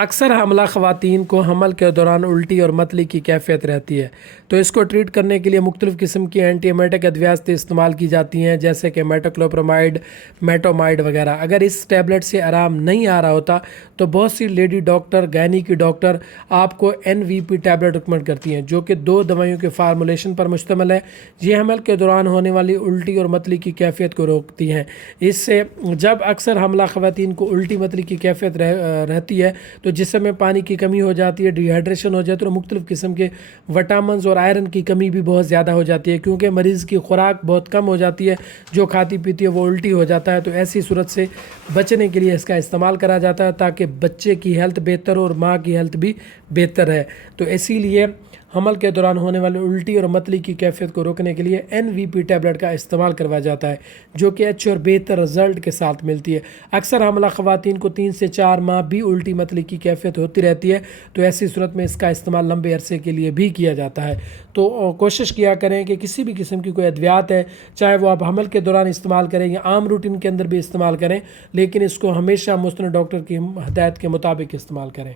اکثر حاملہ خواتین کو حمل کے دوران الٹی اور متلی کی کیفیت رہتی ہے، تو اس کو ٹریٹ کرنے کے لیے مختلف قسم کی اینٹی ایمیٹک ادویات استعمال کی جاتی ہیں، جیسے کہ میٹوکلوپرامائڈ، میٹومائڈ وغیرہ۔ اگر اس ٹیبلٹ سے آرام نہیں آ رہا ہوتا تو بہت سی لیڈی ڈاکٹر، گائنی کی ڈاکٹر آپ کو NVP ٹیبلٹ ریکمنڈ کرتی ہیں، جو کہ 2 دوائیوں کے فارمولیشن پر مشتمل ہے۔ یہ حمل کے دوران ہونے والی الٹی اور متلی کی کیفیت کو روکتی ہیں۔ اس سے جب اکثر حاملہ خواتین کو الٹی متلی کی کیفیت رہتی ہے تو جسم میں پانی کی کمی ہو جاتی ہے، ڈی ہائیڈریشن ہو جاتی ہے، اور مختلف قسم کے وٹامنز اور آئرن کی کمی بھی بہت زیادہ ہو جاتی ہے، کیونکہ مریض کی خوراک بہت کم ہو جاتی ہے، جو کھاتی پیتی ہے وہ الٹی ہو جاتا ہے۔ تو ایسی صورت سے بچنے کے لیے اس کا استعمال کرا جاتا ہے، تاکہ بچے کی ہیلتھ بہتر ہو اور ماں کی ہیلتھ بھی بہتر ہے۔ تو اسی لیے حمل کے دوران ہونے والی الٹی اور متلی کی کیفیت کو روکنے کے لیے NVP ٹیبلٹ کا استعمال کروایا جاتا ہے، جو کہ اچھے اور بہتر رزلٹ کے ساتھ ملتی ہے۔ اکثر حاملہ خواتین کو 3 سے 4 ماہ بھی الٹی متلی کی کیفیت ہوتی رہتی ہے، تو ایسی صورت میں اس کا استعمال لمبے عرصے کے لیے بھی کیا جاتا ہے۔ تو کوشش کیا کریں کہ کسی بھی قسم کی کوئی ادویات ہے، چاہے وہ آپ حمل کے دوران استعمال کریں یا عام روٹین کے اندر بھی استعمال کریں، لیکن اس کو ہمیشہ مستند ڈاکٹر کی ہدایت کے مطابق استعمال کریں۔